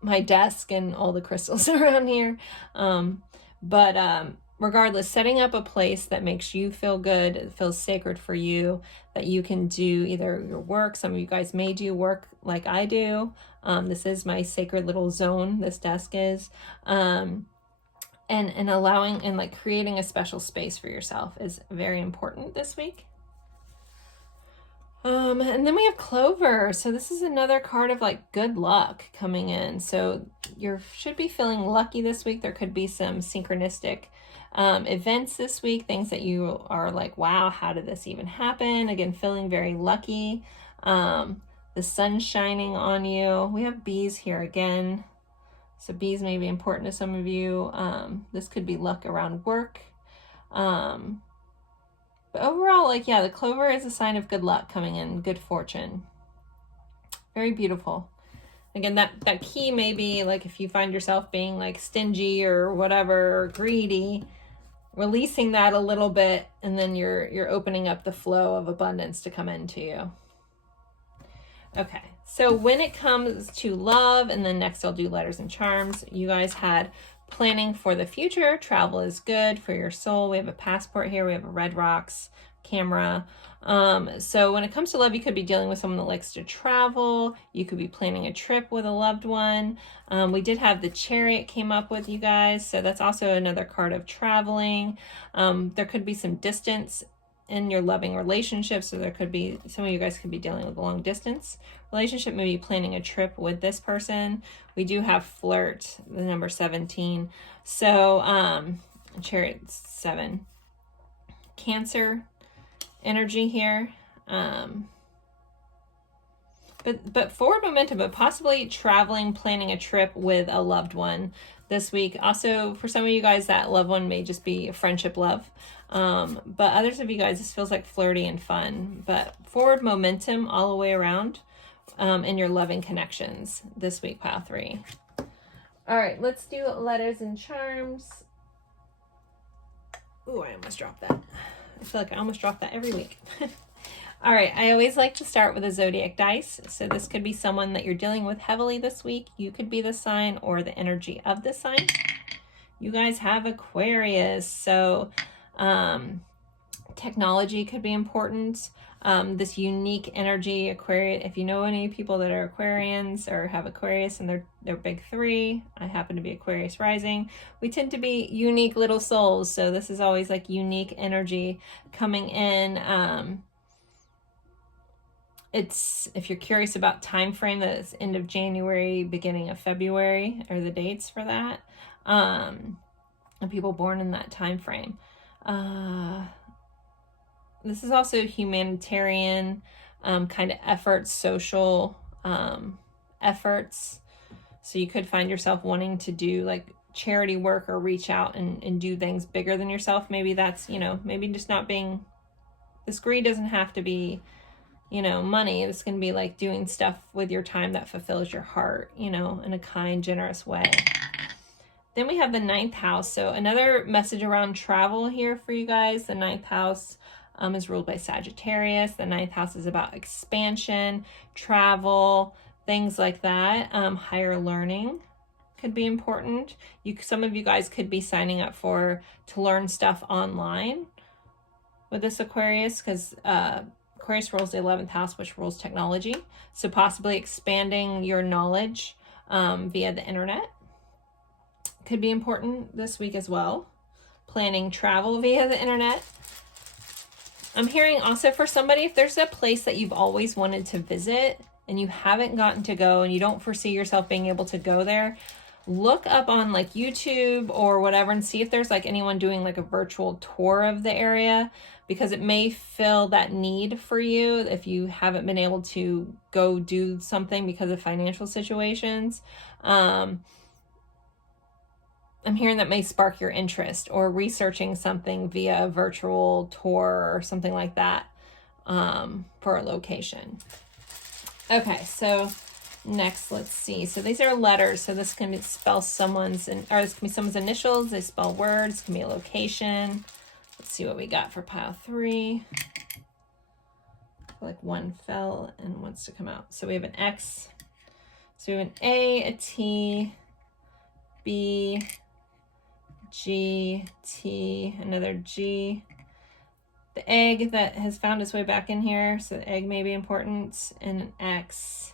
my desk and all the crystals around here. Regardless, setting up a place that makes you feel good, it feels sacred for you, that you can do either your work. Some of you guys may do work like I do. This is my sacred little zone, this desk is. And allowing and like creating a special space for yourself is very important this week. And then we have Clover. So this is another card of like good luck coming in. So you should be feeling lucky this week. There could be some synchronistic events this week, things that you are like, wow, how did this even happen? Again, feeling very lucky. The sun shining on you. We have bees here again. So bees may be important to some of you. This could be luck around work. But overall, like, yeah, the clover is a sign of good luck coming in, good fortune. Very beautiful. Again, that key may be like if you find yourself being like stingy or whatever, or greedy, releasing that a little bit, and then you're opening up the flow of abundance to come into you. Okay, so when it comes to love, and then next I'll do letters and charms, you guys had planning for the future. Travel is good for your soul. We have a passport here. We have a red rocks camera. So when it comes to love, you could be dealing with someone that likes to travel. You could be planning a trip with a loved one. We did have the Chariot came up with you guys. So that's also another card of traveling. There could be some distance in your loving relationship. So there could be, some of you guys could be dealing with a long distance relationship, maybe planning a trip with this person. We do have flirt, the number 17. So Chariot 7. Cancer energy here. But forward momentum, but possibly traveling, planning a trip with a loved one this week. Also, for some of you guys, that loved one may just be a friendship love. But others of you guys, this feels like flirty and fun. But forward momentum all the way around in your loving connections this week, pile 3. All right, let's do letters and charms. Ooh, I almost dropped that. I feel like I almost drop that every week. All right, I always like to start with a zodiac dice. So this could be someone that you're dealing with heavily this week. You could be the sign or the energy of the sign. You guys have Aquarius, so technology could be important. This unique energy, Aquarius. If you know any people that are Aquarians or have Aquarius and they're big three, I happen to be Aquarius rising. We tend to be unique little souls, so this is always like unique energy coming in. It's, if you're curious about time frame, that it's end of January, beginning of February are the dates for that. And people born in that time frame. This is also humanitarian kind of efforts, social efforts. So you could find yourself wanting to do like charity work or reach out and do things bigger than yourself. Maybe that's, you know, maybe just not being, this greed doesn't have to be, you know, money. This can be like doing stuff with your time that fulfills your heart, you know, in a kind, generous way. Then we have the 9th house. So another message around travel here for you guys. The 9th house is ruled by Sagittarius. The 9th house is about expansion, travel, things like that. Higher learning could be important. Some of you guys could be signing up to learn stuff online with this Aquarius, because Aquarius rules the 11th house, which rules technology. So possibly expanding your knowledge via the internet could be important this week as well. Planning travel via the internet. I'm hearing also for somebody, if there's a place that you've always wanted to visit and you haven't gotten to go and you don't foresee yourself being able to go there, look up on like YouTube or whatever and see if there's like anyone doing like a virtual tour of the area, because it may fill that need for you if you haven't been able to go do something because of financial situations. I'm hearing that may spark your interest, or researching something via a virtual tour or something like that for a location. Okay, so next, let's see. So these are letters. So this can spell someone's, or this can be someone's initials. They spell words. Can be a location. Let's see what we got for pile 3. I feel like one fell and wants to come out. So we have an X. So we have an A, a T, B, G, T, another G. The egg that has found its way back in here, so the egg may be important, and an X.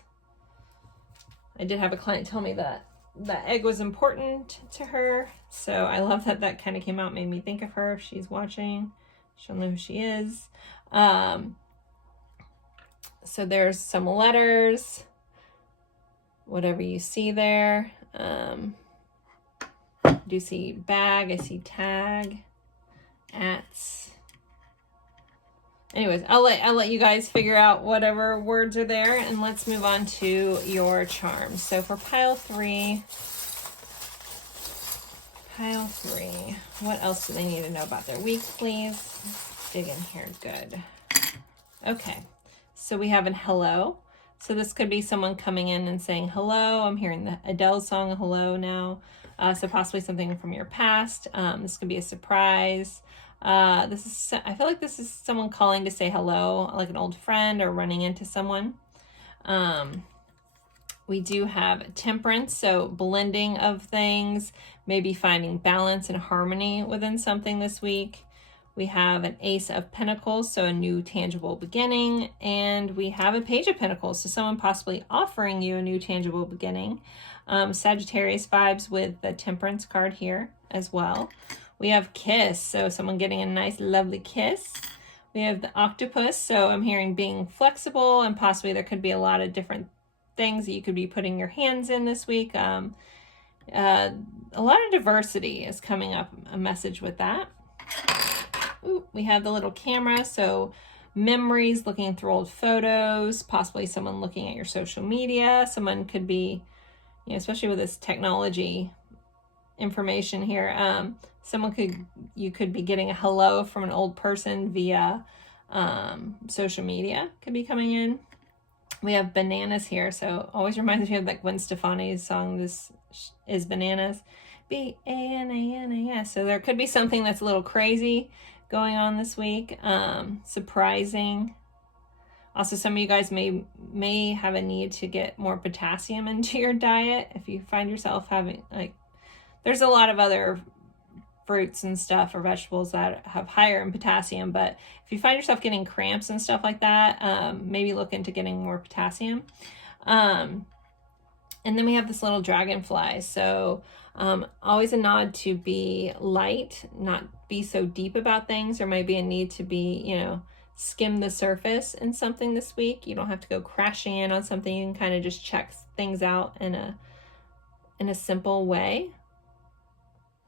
I did have a client tell me that that egg was important to her, so I love that that kind of came out, made me think of her. If she's watching, she'll know who she is. So there's some letters, whatever you see there. I do see bag, I see tag, ats. Anyways, I'll let you guys figure out whatever words are there, and let's move on to your charms. So for pile 3, what else do they need to know about their week, please? Let's dig in here. Good. Okay, so we have an hello. So this could be someone coming in and saying hello. I'm hearing the Adele song Hello now. So possibly something from your past. This could be a surprise. I feel like this is someone calling to say hello, like an old friend or running into someone. We do have temperance, so blending of things, maybe finding balance and harmony within something this week. We have an Ace of Pentacles, so a new tangible beginning. And we have a Page of Pentacles, so someone possibly offering you a new tangible beginning. Sagittarius vibes with the Temperance card here as well. We have Kiss, so someone getting a nice, lovely kiss. We have the Octopus, so I'm hearing being flexible, and possibly there could be a lot of different things that you could be putting your hands in this week. A lot of diversity is coming up, a message with that. Ooh, we have the little camera, so memories, looking through old photos, possibly someone looking at your social media. Someone could be, you know, especially with this technology information here, you could be getting a hello from an old person via social media, could be coming in. We have bananas here, so always reminds me of like Gwen Stefani's song, This Is Bananas. B-A-N-A-N-A-S. So there could be something that's a little crazy going on this week. Surprising. Also, some of you guys may have a need to get more potassium into your diet if you find yourself having, like, there's a lot of other fruits and stuff or vegetables that have higher in potassium, but if you find yourself getting cramps and stuff like that, maybe look into getting more potassium. And then we have this little dragonfly. So always a nod to be light, not be so deep about things. There might be a need to be, you know, skim the surface in something this week. You don't have to go crashing in on something. You can kind of just check things out in a simple way.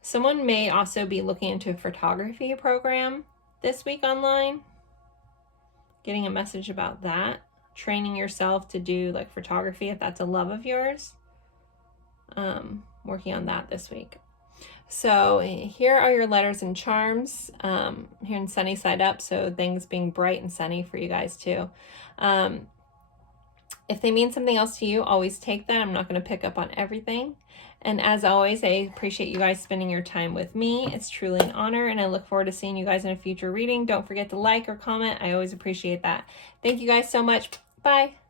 Someone may also be looking into a photography program this week online, getting a message about that, training yourself to do like photography if that's a love of yours. Working on that this week. So here are your letters and charms here in Sunny Side Up. So things being bright and sunny for you guys too. If they mean something else to you, always take that. I'm not going to pick up on everything. And as always, I appreciate you guys spending your time with me. It's truly an honor, and I look forward to seeing you guys in a future reading. Don't forget to like or comment. I always appreciate that. Thank you guys so much. Bye.